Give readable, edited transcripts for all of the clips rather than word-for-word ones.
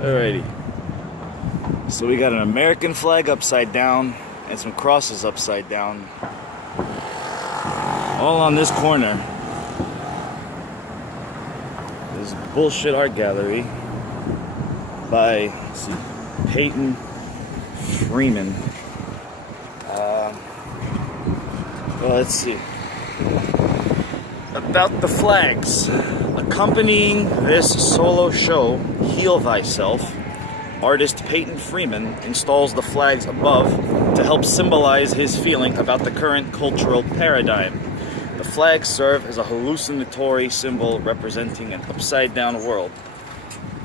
Alrighty. So we got an American flag upside down and some crosses upside down. All on this corner. This bullshit art gallery by, let's see, Peyton Freeman. Well, let's see. About the flags. Accompanying this solo show, Heal Thyself, artist Peyton Freeman installs the flags above to help symbolize his feeling about the current cultural paradigm. The flags serve as a hallucinatory symbol representing an upside-down world,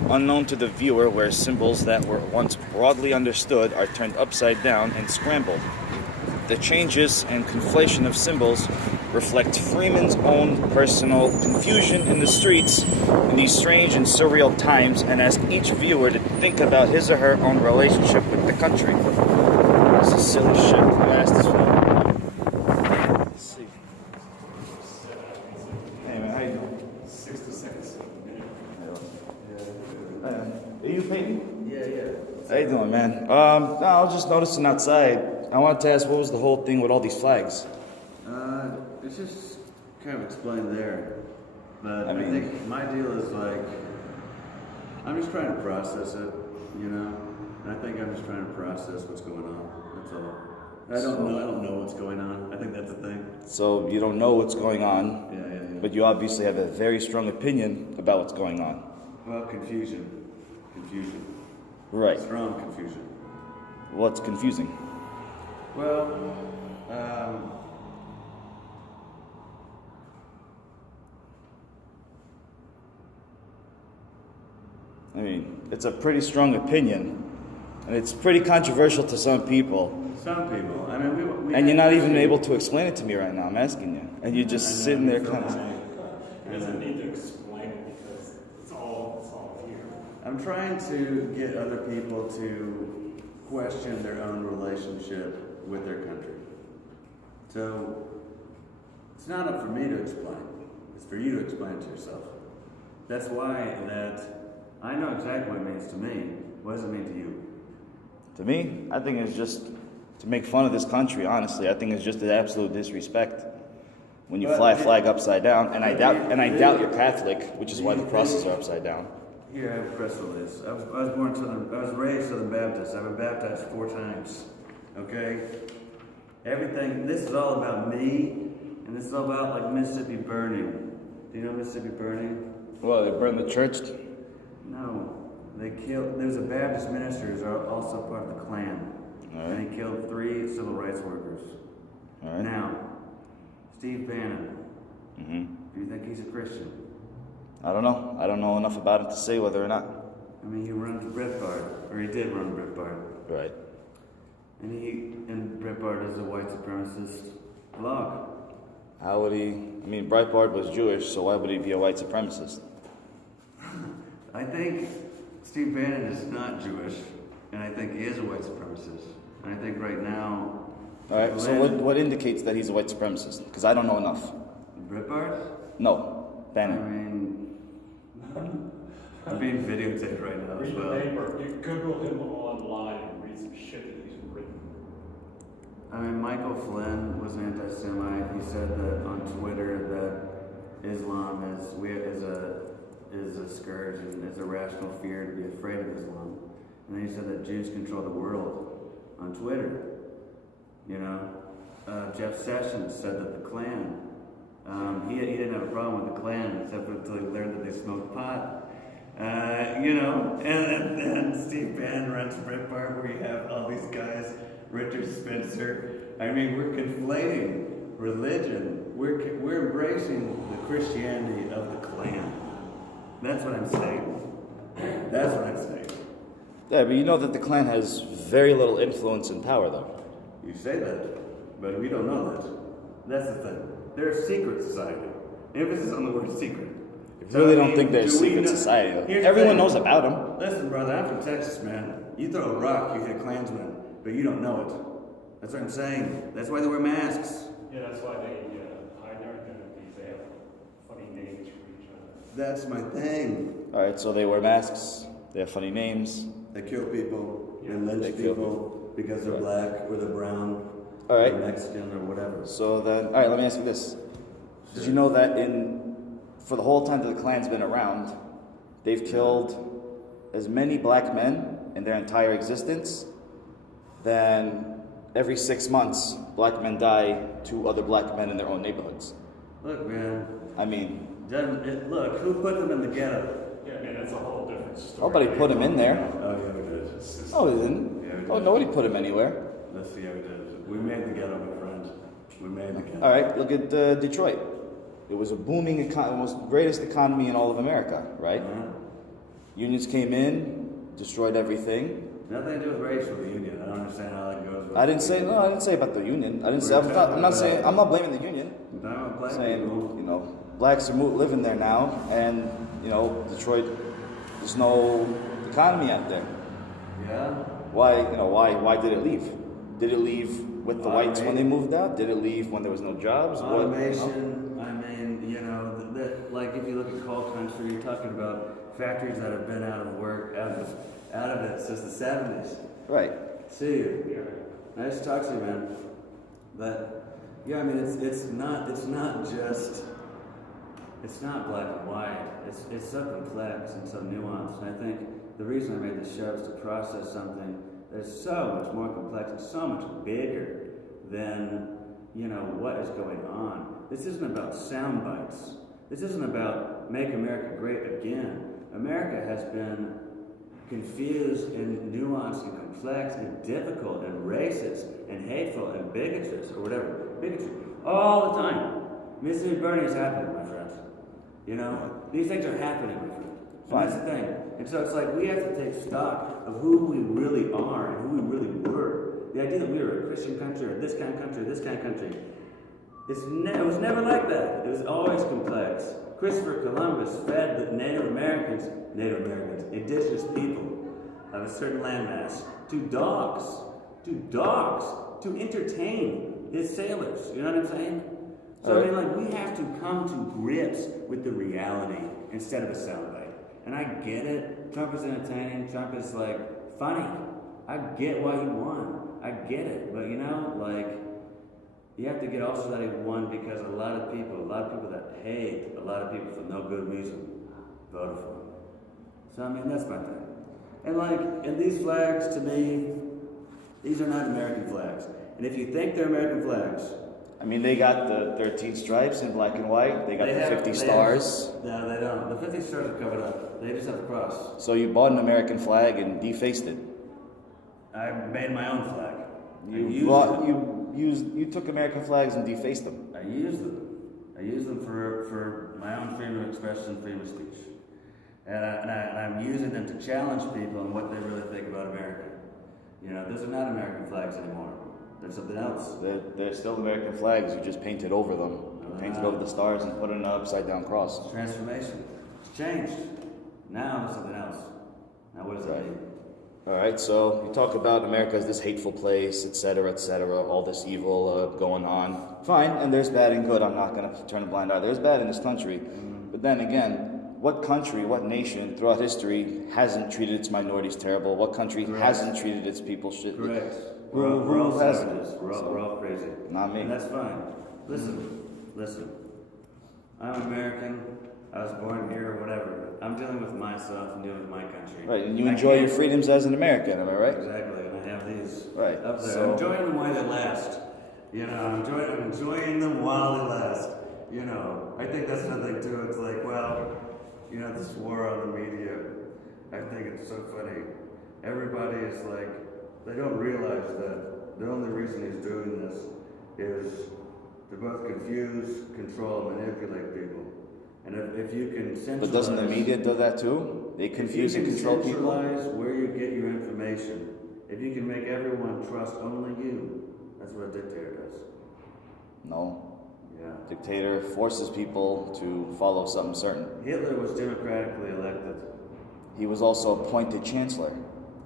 unknown to the viewer, where symbols that were once broadly understood are turned upside down and scrambled. The changes and conflation of symbols reflect Freeman's own personal confusion in the streets in these strange and surreal times, and ask each viewer to think about his or her own relationship with the country. This is silly shit. Let's see. Hey man, how you doing? 66. Are you Peyton? Yeah. How you doing, man? No, I was just noticing outside. I wanted to ask, what was the whole thing with all these flags? It's just kind of explained there. But I think my deal is like, I'm just trying to process it, you know? And I think I'm just trying to process what's going on. That's all. I don't know what's going on. I think that's the thing. So you don't know what's going on, Yeah. but you obviously have a very strong opinion about what's going on. Well, confusion. Right. Strong confusion. What's confusing? Well, I mean, it's a pretty strong opinion, and it's pretty controversial to some people. Some people. I mean, we And you're not even able to explain it to me right now. I'm asking you, and you're just sitting there kind of. He doesn't need to explain it because it's all here. I'm trying to get other people to question their own relationship with their country. So it's not up for me to explain. It's for you to explain to yourself. That's why I know exactly what it means to me. What does it mean to you? To me, I think it's just to make fun of this country. Honestly, I think it's just an absolute disrespect when you fly a flag upside down. And I doubt you're Catholic, which is why the crosses are upside down. Here, I have a press release. I was raised Southern Baptist. I've been baptized 4 times. Okay? Everything, this is all about me, and this is all about like Mississippi burning. Do you know Mississippi burning? Well, they burned the church. No. There's a Baptist minister who's also part of the Klan. All right. And he killed 3 civil rights workers. All right. Now, Steve Bannon, Mm-hmm. do you think he's a Christian? I don't know. I don't know enough about him to say whether or not. I mean, he runs Breitbart, or he did run Breitbart. Right. And Breitbart is a white supremacist blog. How would he? I mean, Breitbart was Jewish, so why would he be a white supremacist? I think Steve Bannon is not Jewish, and I think he is a white supremacist. And I think right now... All right, so what indicates that he's a white supremacist? Because I don't know enough. Breitbart? No, I Bannon. mean... I'm being videotaped right now as Read well. the paper. You Google him online and read some shit that he's written. I mean, Michael Flynn was an anti-Semite. He said that on Twitter that Islam is a scourge and it's a rational fear to be afraid of Islam. And then he said that Jews control the world on Twitter. You know, Jeff Sessions said that the Klan, he didn't have a problem with the Klan except until he learned that they smoked pot. You know, and then Steve Bannon runs Breitbart, where you have all these guys, Richard Spencer. I mean, we're conflating religion. We're embracing the Christianity of the Klan. That's what I'm saying. That's what I'm saying. Yeah, but you know that the Klan has very little influence and power, though. You say that, but we don't know that. That's the thing. They're a secret society. Emphasis on the word secret. I really don't think they're a secret society, though. Everyone knows about them. Listen, brother, I'm from Texas, man. You throw a rock, you hit a Klansman, but you don't know it. That's what I'm saying. That's why they wear masks. Yeah, that's why they hide their identities. They have funny names for each other. That's my thing. All right, so they wear masks They have funny names. They kill people. They lynch They kill people because they're black or they're brown. All right. Or Mexican or whatever. So then, all right, let me ask you this. Did you know that for the whole time that the Klan's been around, they've killed as many black men in their entire existence than every 6 months black men die to other black men in their own neighborhoods? Look, man. I mean, Look, who put them in the ghetto? Yeah, man, that's a whole different story. nobody put him in there. Oh, yeah, we did. Oh, they didn't. Yeah, we did. Oh, nobody put him anywhere. Let's see how we did. We made the ghetto, my friend. We made the ghetto. All right, look at Detroit. It was a booming, most greatest economy in all of America, right? Unions came in, destroyed everything. Nothing to do with race or the union. I don't understand how that goes. I didn't say about the union. I didn't say. I'm not saying. I'm not blaming the union. I'm saying, you know, blacks are living there now, and you know, Detroit, there's no economy out there. Yeah. Why? You know, why did it leave? Did it leave with the whites when they moved out? Did it leave when there was no jobs? Automation. I mean, you know, like if you look at coal country, you're talking about factories that have been out of work, out of it since the 70s. Right. See you. Nice to talk to you, man. But yeah, I mean, it's not black and white. It's so complex and so nuanced. And I think the reason I made this show is to process something that's so much more complex and so much bigger than, you know, what is going on. This isn't about sound bites. This isn't about make America great again. America has been confused and nuanced and complex and difficult and racist and hateful and bigotous or whatever. Bigotry. All the time. Mississippi Burning is happening, my friends. You know? These things are happening, my friend. And that's the thing. And so it's like we have to take stock of who we really are and who we really were. The idea that we were a Christian country or this kind of country or this kind of country, it was never like that. It was always complex. Christopher Columbus fed the Native Americans, indigenous people of a certain landmass, to dogs, to entertain his sailors. You know what I'm saying? So I mean, like, we have to come to grips with the reality instead of a soundbite. And I get it. Trump is entertaining. Trump is, like, funny. I get why he won. I get it. But, you know, like, you have to get also that he won because a lot of people that hate a lot of people for no good reason voted for him. So, I mean, that's my thing. And, like, and these flags, to me, these are not American flags. And if you think they're American flags, I mean, they got the 13 stripes in black and white. They got the 50 stars. No, they don't. The 50 stars are covered up. They just have a cross. So you bought an American flag and defaced it. I made my own flag. You took American flags and defaced them. I used them. I used them for my own freedom of expression, freedom of speech. And I'm using them to challenge people on what they really think about America. You know, those are not American flags anymore. They're something else. They're still American flags. You just painted over them. Painted over the stars and put an upside down cross. It's transformation. It's changed. Now it's something else. Now what does that mean? All right, so you talk about America as this hateful place, etc., all this evil going on. Fine, and there's bad and good. I'm not going to turn a blind eye. There's bad in this country. But then again, what country, what nation throughout history hasn't treated its minorities terrible? What country hasn't treated its people shit? Correct. Who We're all hasn't? savages. We're all crazy. Not me. And that's fine. Listen. I'm American. I was born here or whatever. I'm dealing with myself and dealing with my country. Right, and you enjoy your freedoms as an American, am I right? Exactly, and I have these right up there. So, I'm enjoying them while they last. You know, I'm enjoying them while they last. You know, I think that's another thing too. It's like, well, you know, this war on the media, I think it's so funny. Everybody is like, they don't realize that the only reason he's doing this is to both confuse, control, and manipulate people. And if you can centralize... But doesn't the media do that too? They confuse and control people? If you can centralize where you get your information, if you can make everyone trust only you, that's what a dictator does. No. Yeah. Dictator forces people to follow something certain. Hitler was democratically elected. He was also appointed chancellor.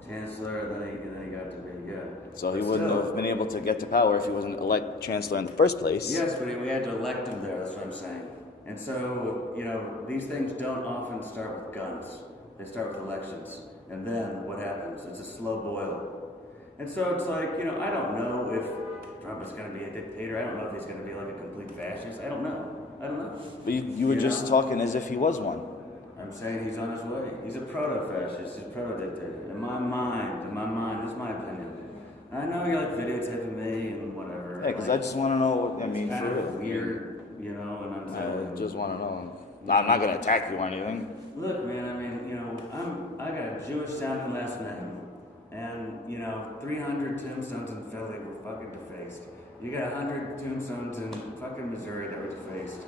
Chancellor, then he got to be, yeah. So he wouldn't have been able to get to power if he wasn't elected chancellor in the first place. Yes, but we had to elect him there, that's what I'm saying. And so, you know, these things don't often start with guns. They start with elections. And then what happens? It's a slow boil. And so it's like, you know, I don't know if Trump is going to be a dictator. I don't know if he's going to be like a complete fascist. I don't know. But you were just talking as if he was one. I'm saying he's on his way. He's a proto-fascist. He's a proto-dictator. In my mind, this is my opinion. I know you're like videotaping me and whatever. Yeah, because I just want to know. I mean, it's kind of weird, you know. And I just want to know. I'm not going to attack you or anything. Look, man. I mean, you know, I got a Jewish sounding last name, and you know, 300 tombstones in Philly were fucking defaced. You got 100 tombstones in fucking Missouri that were defaced.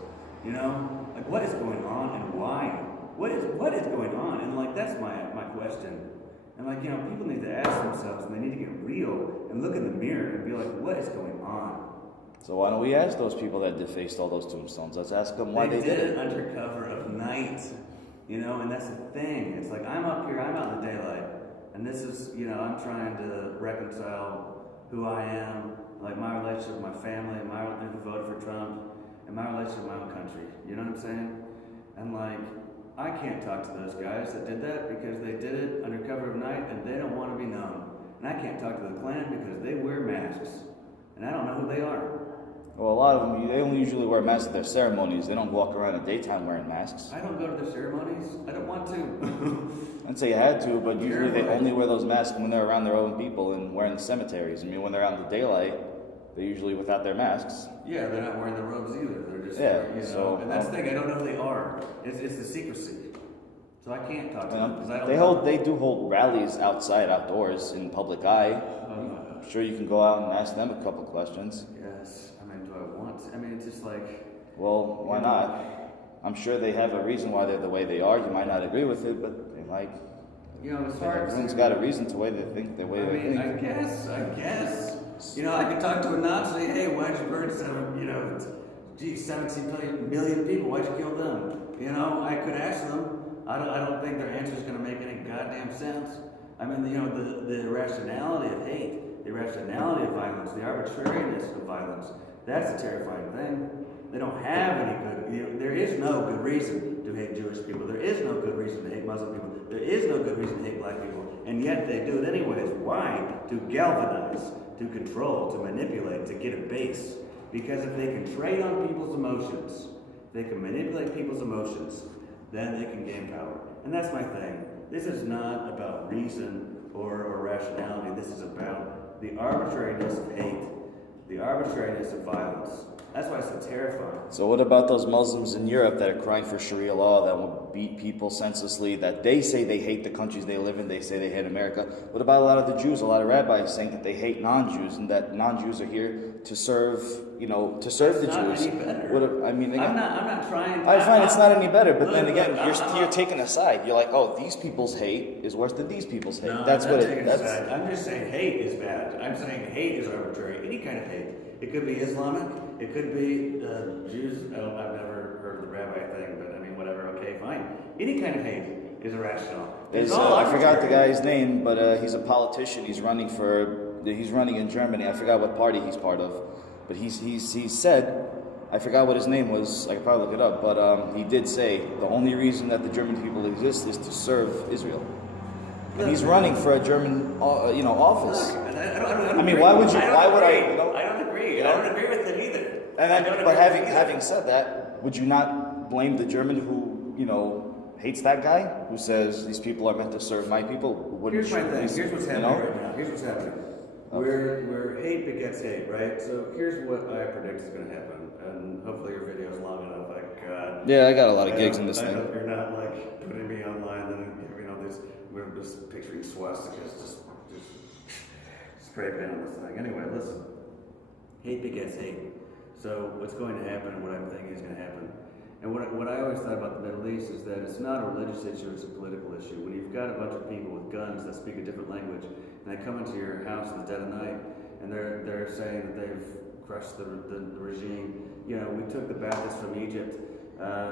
You know, like what is going on and why? What is going on? And like that's my question. And like, you know, people need to ask themselves and they need to get real and look in the mirror and be like, what is going on? So why don't we ask those people that defaced all those tombstones? Let's ask them why they did it. Under cover of night. You know, and that's the thing. It's like I'm up here, I'm out in the daylight. And this is, you know, I'm trying to reconcile who I am, like my relationship with my family, my who voted for Trump, and my relationship with my own country. You know what I'm saying? And like, I can't talk to those guys that did that because they did it under cover of night and they don't want to be known. And I can't talk to the Klan because they wear masks. And I don't know who they are. Well, a lot of them, they only usually wear masks at their ceremonies. They don't walk around in the daytime wearing masks. I don't go to their ceremonies. I don't want to. I'd say you had to, but usually they only wear those masks when they're around their own people and wearing the cemeteries. I mean, when they're out in the daylight, they're usually without their masks. Yeah, they're not wearing the robes either. They're just, you know. So, and that's the thing, I don't know who they are. It's the secrecy. So I can't talk to them because I don't know. They do hold rallies outside, outdoors, in public eye. I'm sure you can go out and ask them a couple questions. Yes. I mean, do I want to? I mean, it's just like... Well, why not? I'm sure they have a reason why they're the way they are. You might not agree with it, but they like... You know, it's hard. Everyone's got a reason to the way they think, the way they think. I guess. You know, I could talk to a Nazi, hey, why'd you burn 17 million people, why'd you kill them? You know, I could ask them. I don't think their answer is going to make any goddamn sense. I mean, you know, the irrationality of hate, the irrationality of violence, the arbitrariness of violence, that's a terrifying thing. They don't have any good, you know, there is no good reason to hate Jewish people. There is no good reason to hate Muslim people. There is no good reason to hate black people. And yet they do it anyways. Why? To galvanize, to control, to manipulate, to get a base. Because if they can trade on people's emotions, they can manipulate people's emotions, then they can gain power. And that's my thing. This is not about reason or rationality. This is about the arbitrariness of hate, the arbitrariness of violence. That's why it's so terrifying. So what about those Muslims in Europe that are crying for Sharia law, that will beat people senselessly, that they say they hate the countries they live in, they say they hate America? What about a lot of the Jews, a lot of rabbis saying that they hate non-Jews and that non-Jews are here to serve, you know, to serve the Jews? Any better. I'm not trying. I find it's not any better, but then again, you're taking a side. You're like, oh, these people's hate is worse than these people's hate. No, that's I'm what not it. taking That's. a side. I'm just saying hate is bad. I'm saying hate is arbitrary. Any kind of hate. It could be Islamic. It could be Jews. I've never heard of the rabbi thing, but I mean, whatever. Okay, fine. Any kind of hate is irrational. I forgot the guy's name, but he's a politician. He's running in Germany. I forgot what party he's part of, but he said, I forgot what his name was. I could probably look it up, but he did say the only reason that the German people exist is to serve Israel. And he's running for a German, office. I mean, why would I? I don't agree. I don't agree with it either. But having said that, would you not blame the German who, hates that guy, who says these people are meant to serve my people? Here's my thing. Here's what's happening right now. Here's what's happening. Where hate begets hate, right? So here's what I predict is going to happen, and hopefully your video is long enough. Yeah, I got a lot of gigs in this thing. I hope you're not like putting me online, then we're just picturing swastikas, just spray paint on this thing. Anyway, listen. Hate begets hate. So what's going to happen, and what I'm thinking is going to happen, and what I always thought about the Middle East is that it's not a religious issue, it's a political issue. When you've got a bunch of people with guns that speak a different language, and they come into your house in the dead of night, and they're saying that they've crushed the regime. You know, we took the Ba'athists from Egypt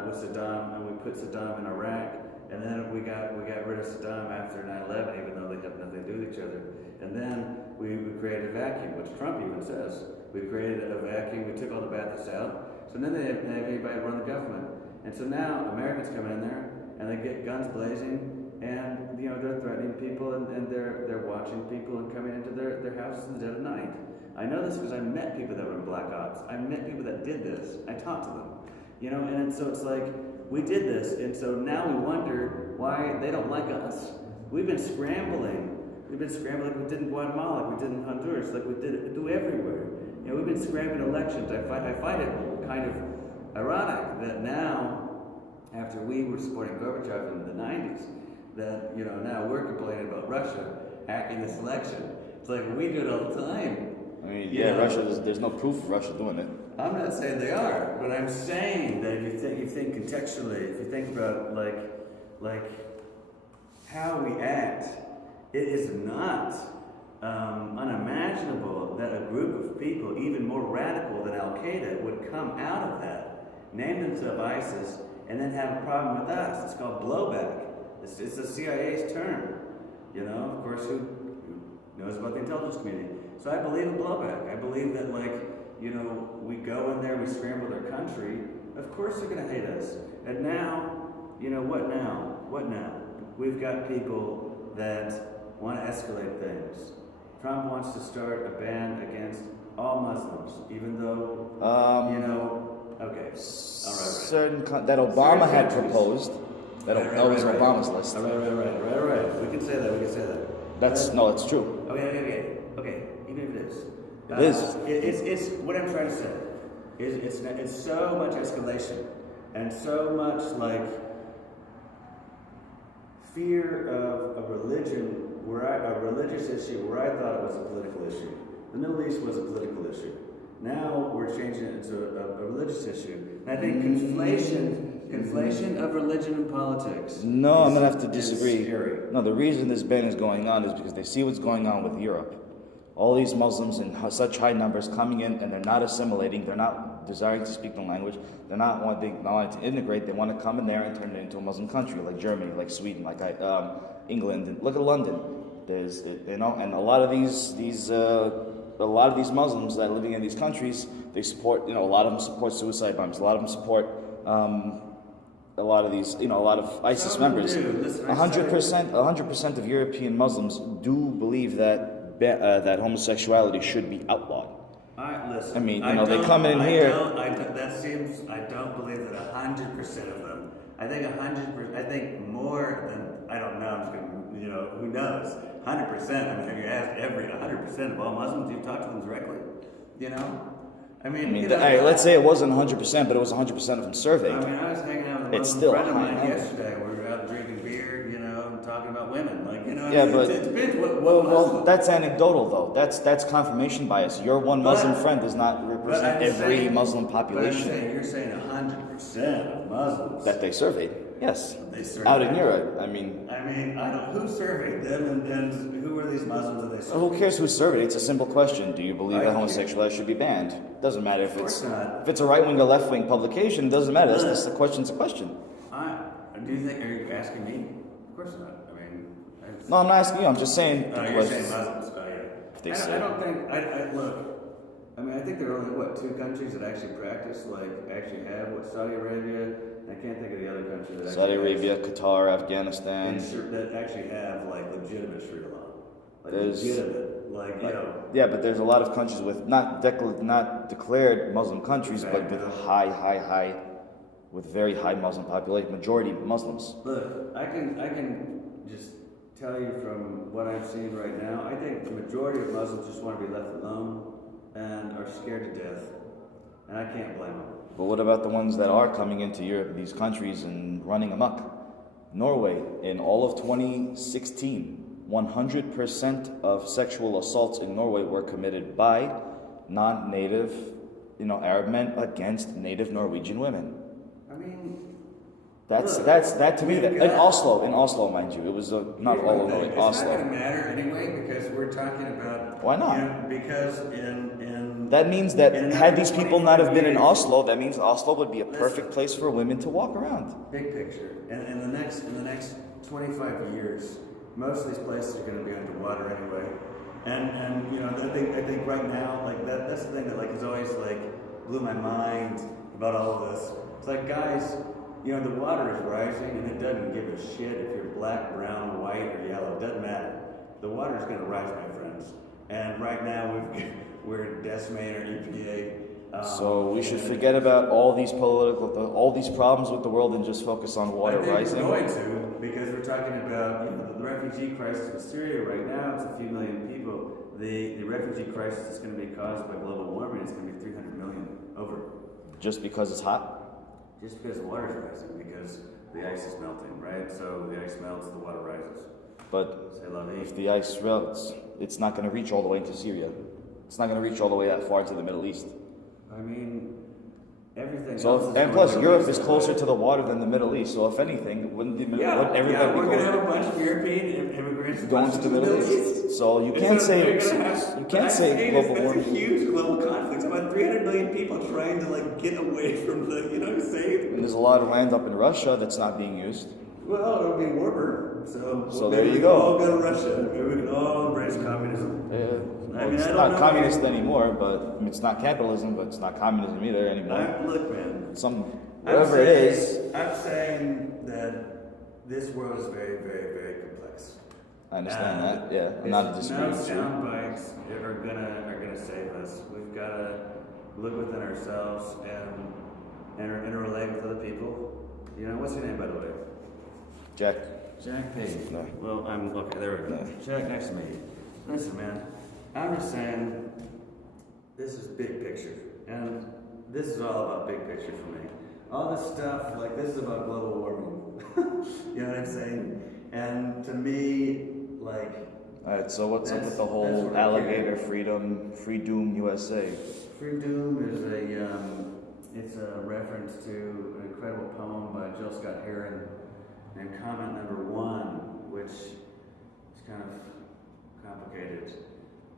with Saddam, and we put Saddam in Iraq, and then we got rid of Saddam after 9/11, even though they have nothing to do with each other. And then we created a vacuum, which Trump even says. We created a vacuum, we took all the Ba'athists out, so then they didn't have anybody run the government. And so now Americans come in there, and they get guns blazing, and they're threatening people and they're watching people and coming into their houses in the dead of night. I know this because I met people that were in Black Ops. I met people that did this. I talked to them, and so it's like we did this, and so now we wonder why they don't like us. We've been scrambling. We've been scrambling like we did in Guatemala, like we did in Honduras, like we do everywhere. We've been scrambling elections. I find it kind of ironic that now, after we were supporting Gorbachev in the 90s, that now we're complaining about Russia hacking this election. It's like we do it all the time. I mean, Russia. There's no proof of Russia doing it. I'm not saying they are, but I'm saying that if you think contextually, if you think about like how we act, it is not unimaginable that a group of people, even more radical than Al Qaeda, would come out of that, name themselves ISIS, and then have a problem with us. It's called blowback. It's the CIA's term. Of course, who knows about the intelligence community? So I believe in blowback. I believe that, we go in there, we scramble their country. Of course they're going to hate us. And now, what now? What now? We've got people that want to escalate things. Trump wants to start a ban against all Muslims, even though, okay. All right. That Obama had proposed. That was Obama's list. Right. We can say that. That's true. Okay. Even if it is. It is. It's what I'm trying to say. It's so much escalation and so much fear of a religion a religious issue where I thought it was a political issue. The Middle East was a political issue. Now we're changing it into a religious issue. And I think conflation of religion and politics. No, I'm gonna have to disagree. Scary. No, the reason this ban is going on is because they see what's going on with Europe. All these Muslims in such high numbers coming in, and they're not assimilating. They're not desiring to speak the language. They're not wanting to integrate. They want to come in there and turn it into a Muslim country, like Germany, like Sweden, like England. And look at London. And a lot of these Muslims that are living in these countries, they support. A lot of them support suicide bombs. A lot of them support. A lot of ISIS members. 100% of European Muslims do believe that homosexuality should be outlawed. Listen. I mean, they come in here. I don't believe that 100% of them. I think 100%. I think more than, I don't know. I'm just gonna, who knows? 100%. I mean, if you ask 100% of all Muslims, you've talked to them directly. Let's say it wasn't 100%, but it was 100% of them surveyed. I mean, I was hanging out with a Muslim friend of mine yesterday. We were out drinking beer, and talking about women. It depends what well, that's anecdotal though. That's confirmation bias. Your one Muslim friend does not represent every Muslim population. You're saying 100% of Muslims that they surveyed. Yes. They surveyed. Out in Europe. I mean, I don't. Who surveyed them, and who are these Muslims that they surveyed? Who cares who surveyed? It's a simple question. Do you believe that homosexuality should be banned? Doesn't matter if it's a right wing or left wing publication. It doesn't matter. That's the question's a question. Do you think? Are you asking me? Of course not. No, I'm not asking you. I'm just saying. You're saying Muslims. Yeah. I don't think. Look. I think there are only 2 countries that actually practice, actually have Saudi Arabia. I can't think of the other country that Saudi Arabia, Qatar, Afghanistan. That actually have legitimate Sharia law. Yeah, but there's a lot of countries with not declared Muslim countries, but with very high Muslim population, majority Muslims. Look, I can just tell you from what I'm seeing right now. I think the majority of Muslims just want to be left alone and are scared to death, and I can't blame them. But what about the ones that are coming into Europe, these countries, and running amok? Norway, in all of 2016, 100% of sexual assaults in Norway were committed by non-native, Arab men against native Norwegian women. That to me. In Oslo, mind you, it was not all over in Oslo. It's not going to matter anyway because we're talking about. Why not? Because that means that had these people not have been in Oslo, that means Oslo would be a perfect place for women to walk around. Big picture, and in the next 25 years, most of these places are going to be underwater anyway. And I think right now that's the thing that has always blew my mind about all of this. It's guys. The water is rising, and it doesn't give a shit if you're black, brown, white, or the water's going to rise, my friends. And right now we're decimating our EPA. So we should forget about all these problems with the world and just focus on water rising. We're going to, because we're talking about the refugee crisis in Syria right now. It's a few million people. The refugee crisis is going to be caused by global warming. It's going to be 300 million over. Just because it's hot? Just because the water is rising, because the ice is melting, right? So the ice melts, the water rises. But if the ice melts, it's not going to reach all the way into Syria. It's not going to reach all the way that far into the Middle East. I mean, everything. And plus, Europe is closer to the water than the Middle East. So if anything, wouldn't everybody be we're going to have a bunch of European immigrants going to the Middle East? So you can't say global warming. That's a huge global conflict. It's about 300 million people trying to get away from the, you know what I'm saying? And there's a lot of land up in Russia that's not being used. Well, it'll be warmer, so there you we go. can all go to Russia. Maybe we can all embrace communism. It's not communist anymore, but it's not capitalism, but it's not communism either anymore. Look, man. Whatever it is. I'm saying that this world is very, very, very complex. I understand that. Yeah, I'm not disagreeing with you. Sound bites are gonna save us. We've got to look within ourselves and interrelate with other people. You know, what's your name, by the way? Jack. Jack Payton. No. Well, okay. There we go. No. Jack, nice to meet you. Listen, man. I'm just saying, this is big picture, and this is all about big picture for me. All this stuff, this is about global warming. You know what I'm saying? And to me, Alright, so what's up with the whole alligator freedom USA? Freedom is it's a reference to an incredible poem by Jill Scott Heron, and comment number 1, which is kind of complicated,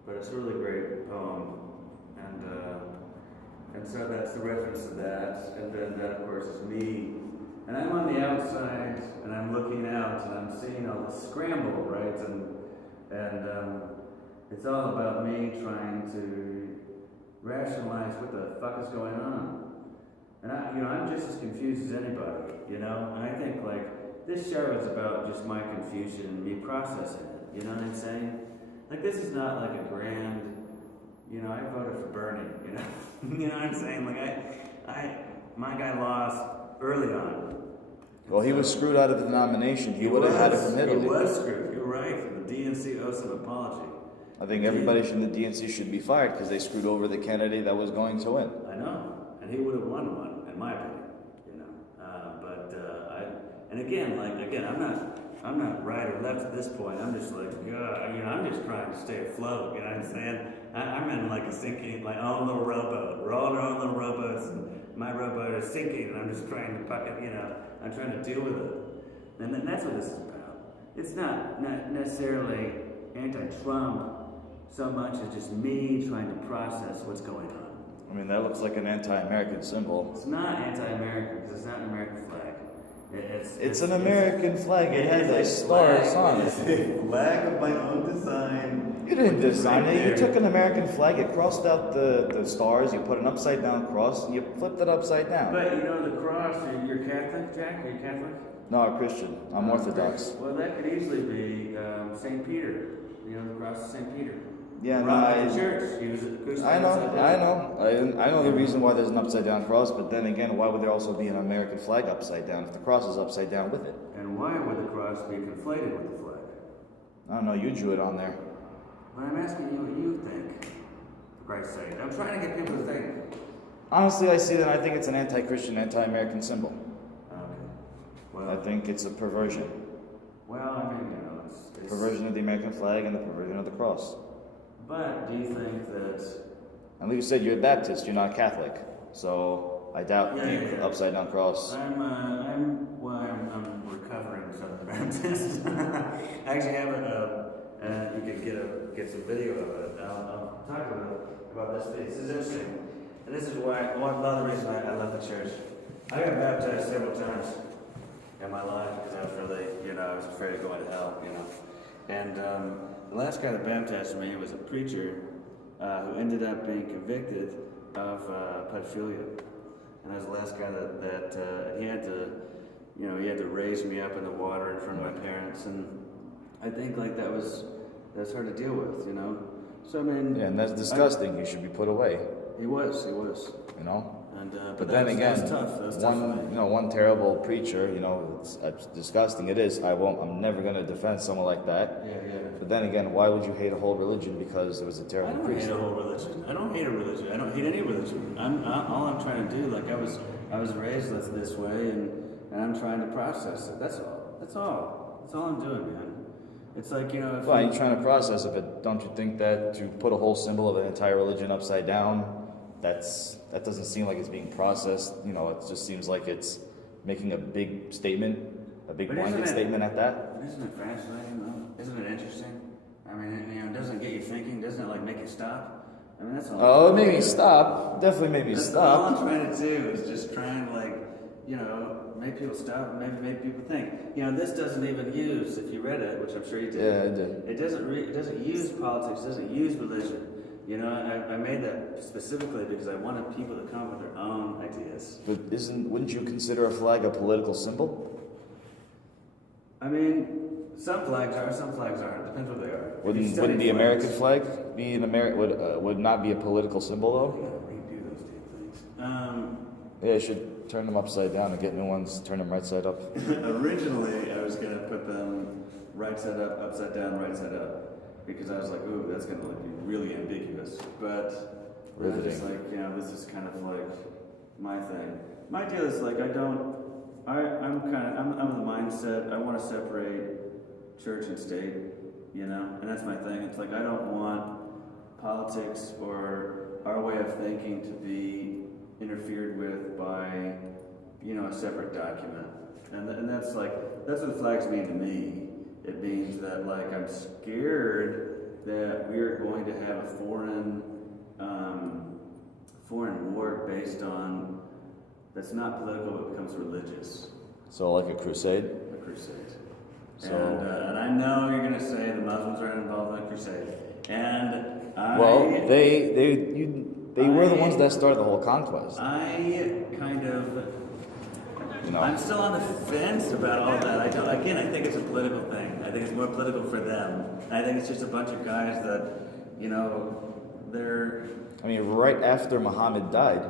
but it's a really great poem, and so that's the reference to that, and then that of course is me, and I'm on the outside, and I'm looking out, and I'm seeing all this scramble, right, and it's all about me trying to rationalize what the fuck is going on, and I'm just as confused as anybody, and I think this show is about just my confusion and me processing it, you know what I'm saying? This is not a grand, I voted for Bernie, you know what I'm saying? My guy lost early on. Well, he was screwed out of the nomination. He would have had it from Italy. He was screwed, you're right. The DNC owes an apology. I think everybody from the DNC should be fired because they screwed over the candidate that was going to win. I know, and he would have won one, in my opinion, and again, I'm not right or left at this point. I'm just I'm just trying to stay afloat. You know what I'm saying? I'm in a sinking, own little rowboat. We're all in our own little rowboats, and my rowboat is sinking, and I'm just trying to I'm trying to deal with it. And that's what this is about. It's not necessarily anti-Trump so much as just me trying to process what's going on. I mean, that looks like an anti-American symbol. It's not anti-American because it's not an American flag. It's an American flag. It has a stars on it. It's a flag of my own design. You didn't design it. You took an American flag, you crossed out the stars, you put an upside down cross, and you flipped it upside down. But the cross, you're Catholic, Jack? Are you Catholic? No, I'm Christian. I'm Orthodox. Well, that could easily be St. Peter. The cross of St. Peter. Yeah, no, church. He was I know the reason why there's an upside down cross, but then again, why would there also be an American flag upside down if the cross is upside down with it? And why would the cross be conflated with the flag? I don't know, you drew it on there. But I'm asking you what you think, for Christ's sake. I'm trying to get people to think. Honestly, I see that. I think it's an anti-Christian, anti-American symbol. Okay. Well, I think it's a perversion. Well, it's perversion of the American flag and the perversion of the cross. But do you think that... And like you said, you're a Baptist, you're not Catholic. So I doubt the upside down cross. I'm recovering from the Baptist. I actually have you can get some video of it. I'll talk about this. This is interesting. And this is another reason I left the church. I got baptized several times in my life because I was really, I was afraid of going to hell, And the last guy that baptized me was a preacher who ended up being convicted of pedophilia. And I was the last guy that he had to raise me up in the water in front of my parents. And I think that was that's hard to deal with, you know. So I mean, Yeah, and that's disgusting. He should be put away. He was. You know. And But then again, that was tough. one terrible preacher, it's disgusting. It is. I'm never going to defend someone like that. Yeah. But then again, why would you hate a whole religion because it was a I terrible don't priest? hate a whole religion. I don't hate a religion. I don't hate any religion. All I'm trying to do, like I was raised this way, and I'm trying to process it. That's all I'm doing, man. It's like, if Well, you're trying to process it, but don't you think that to put a whole symbol of an entire religion upside down, that doesn't seem like it's being processed. It just seems like it's making a big statement, a big blanket statement at that. Isn't it fascinating though? Isn't it interesting? I mean, doesn't it get you thinking? Doesn't it like make you stop? I mean, that's all. Oh, it made me stop. Definitely made me stop. All I'm trying to do is just trying to make people stop and maybe make people think. This doesn't even use, if you read it, which I'm sure you did. Yeah, I did. It doesn't use politics. It doesn't use religion. I made that specifically because I wanted people to come up with their own ideas. But wouldn't you consider a flag a political symbol? I mean, some flags are, some flags aren't. Depends what they are. Wouldn't the American flag be would not be a political symbol though? You gotta redo those damn things. Yeah, you should turn them upside down and get new ones. Turn them right side up. Originally, I was gonna put them right side up, upside down, right side up, because I was like, ooh, that's gonna be really ambiguous. But I'm just like, this is kind of like my thing. My deal is like, I'm of the mindset I want to separate church and state, and that's my thing. It's like I don't want politics or our way of thinking to be interfered with by, a separate document. And that's what the flags mean to me. It means that like I'm scared that we are going to have a foreign war based on that's not political but becomes religious. So like a crusade? A crusade. So, and I know you're going to say the Muslims are involved in a crusade. And they were the ones that started the whole conquest. I'm still on the fence about all that. I think it's a political thing. I think it's more political for them. I think it's just a bunch of guys that, they're... I mean, right after Muhammad died,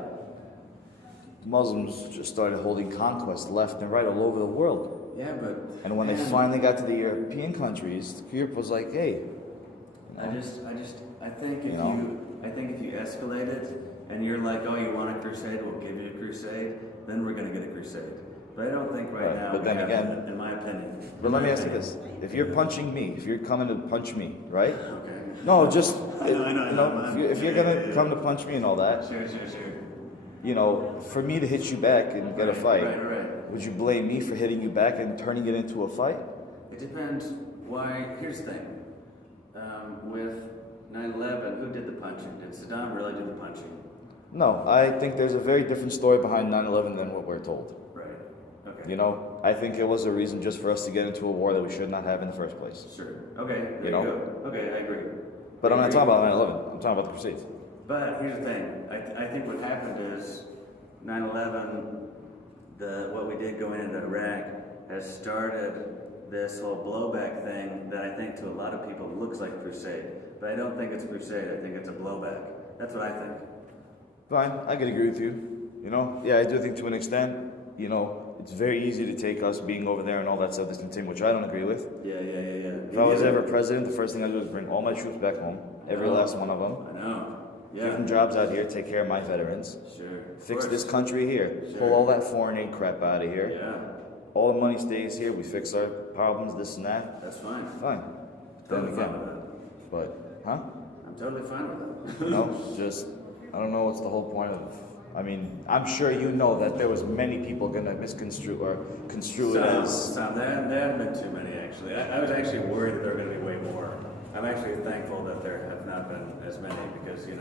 Muslims just started holding conquest left and right all over the world. Yeah, but... And when they finally got to the European countries, Europe was like, hey... I think if you escalate it, and you're like, oh, you want a crusade, we'll give you a crusade, then we're going to get a crusade. But I don't think right now, but then again, in my opinion. But let me ask you this. If you're punching me, if you're coming to punch me, right? Okay. No, just... I know. If you're going to come to punch me and all that... Sure. For me to hit you back and get a fight, Right. would you blame me for hitting you back and turning it into a fight? It depends why. Here's the thing. With 9/11, who did the punching? Did Saddam really do the punching? No, I think there's a very different story behind 9/11 than what we're told. Right. Okay. I think it was a reason just for us to get into a war that we should not have in the first place. Sure. Okay. There you go. Okay, I agree. But I'm not talking about 9/11. I'm talking about the Crusades. But here's the thing. I think what happened is 9/11, what we did going into Iraq has started this whole blowback thing that I think to a lot of people looks like a crusade. But I don't think it's a crusade. I think it's a blowback. That's what I think. Fine, I can agree with you. Yeah, I do think to an extent, it's very easy to take us being over there and all that stuff as continue, which I don't agree with. Yeah. If I was ever president, the first thing I'd do is bring all my troops back home, every last one of them. I know. Yeah. Give them jobs out here, take care of my veterans. Sure. Fix this country here. Sure. Pull all that foreign aid crap out of here. Yeah. All the money stays here. We fix our problems, this and that. That's fine. Fine. Totally fine with that. But, huh? I'm totally fine with that. I don't know what's the whole point of. I'm sure you know that there was many people gonna misconstrue or construe it as. There haven't been too many actually. I was actually worried that there were going to be way more. I'm actually thankful that there have not been as many because you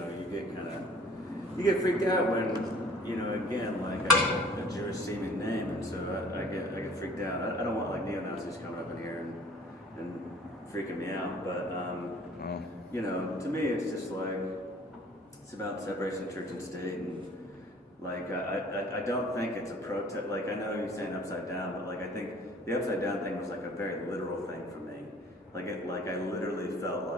get freaked out when again like a Jewish seeming name, and so I get freaked out. I don't want like neo-Nazis coming up in here and freaking me out, but to me it's just like it's about the separation of church and state, and like I don't think it's a protest. Like I know you're saying upside down, but like I think the upside down thing was like a very literal thing for me. Like I literally felt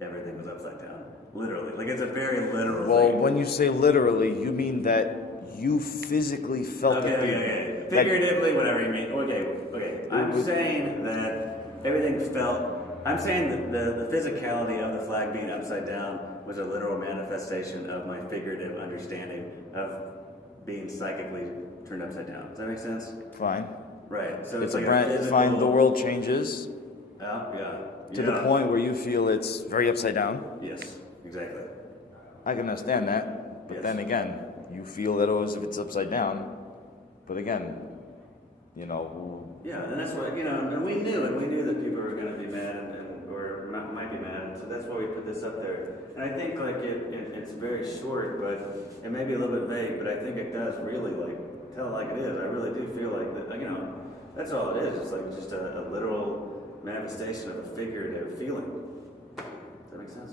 everything was upside down. Literally. Like, it's a very literal Well, thing. when you say literally, you mean that you physically felt Okay, that the- okay. that- Figuratively, whatever you mean. Okay. I'm saying that everything felt. I'm saying that the physicality of the flag being upside down was a literal manifestation of my figurative understanding of being psychically turned upside down. Does that make sense? Fine. Right. So It's like a brand. physical- Fine. The world changes Yeah. to the point where you feel it's very upside down. Yes. Exactly. I can understand that, but Yes. then again, you feel that as if it's upside down. But again, Yeah, and that's what and we knew it. We knew that people were going to be mad or might be mad, and so that's why we put this up there. And I think like it's very short, but it may be a little bit vague, but I think it does really like tell it like it is. I really do feel like that. That's all it is. It's like just a literal manifestation of a figurative feeling. Does that make sense?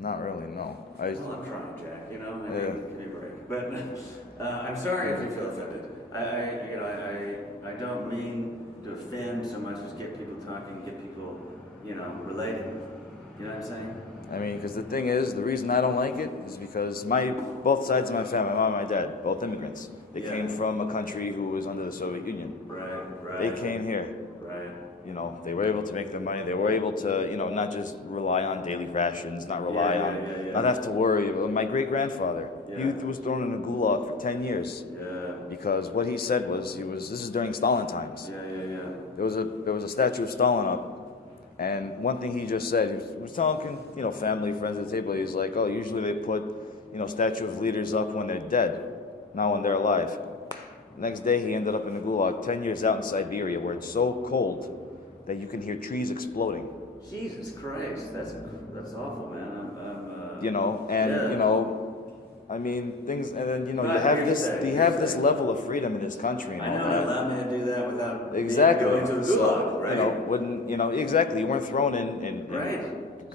not really. No. Well, I'm trying, Jack. Give Yeah. me a break. But I'm sorry if you feel offended. I don't mean to offend so much as get people talking, get people, relating. You know what I'm saying? I mean, because the thing is, the reason I don't like it is because both sides of my family, my mom and my dad, both immigrants. They Yeah. came from a country who was under the Soviet Union. Right. They came here. Right. They were able to make their money. They were able to, not just rely on daily rations, not rely Yeah, on, yeah. not have to worry. My great grandfather, he Yeah. was thrown in a gulag for 10 years Yeah. because what he said was this is during Stalin times. Yeah. There was a statue of Stalin up, and one thing he just said, he was talking, family, friends at the table. He's like, oh, usually they put, statue of leaders up when they're dead, not when they're alive. Next day, he ended up in the gulag 10 years out in Siberia, where it's so cold that you can hear trees exploding. Jesus Christ, that's awful, man. I mean, things, and then, Right, you have here's this, the thing, you have here's this the level of freedom in this country and I all know, that. allow me to do that without Exactly. going to a gulag, So, right? exactly. You weren't thrown in Right.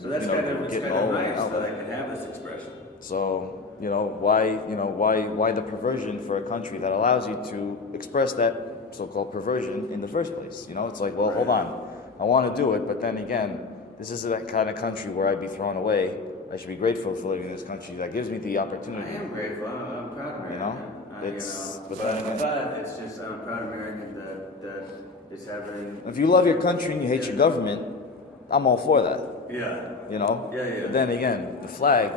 So that's kind of getting nice out. that I can have this expression. So, why the perversion for a country that allows you to express that so-called perversion in the first place? It's like, well, hold on. I want to do it, but then again, this is that kind of country where I'd be thrown away. I should be grateful for living in this country that gives me the I opportunity. am grateful. I'm proud American. But It's just I'm a proud American that is having. if you love your country and you hate your government, I'm all for that. Yeah. Yeah. But then again, the flag,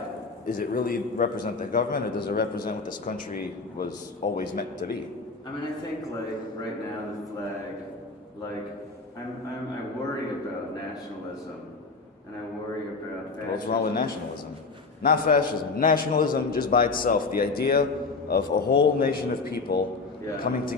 does it really represent the government, or does it represent what this country was always meant to be? I mean, I think like right now the flag, like I worry about nationalism, and I worry about fascism. What's wrong with nationalism? Not fascism. Nationalism just by itself. The idea of a whole nation of people Yeah. coming together.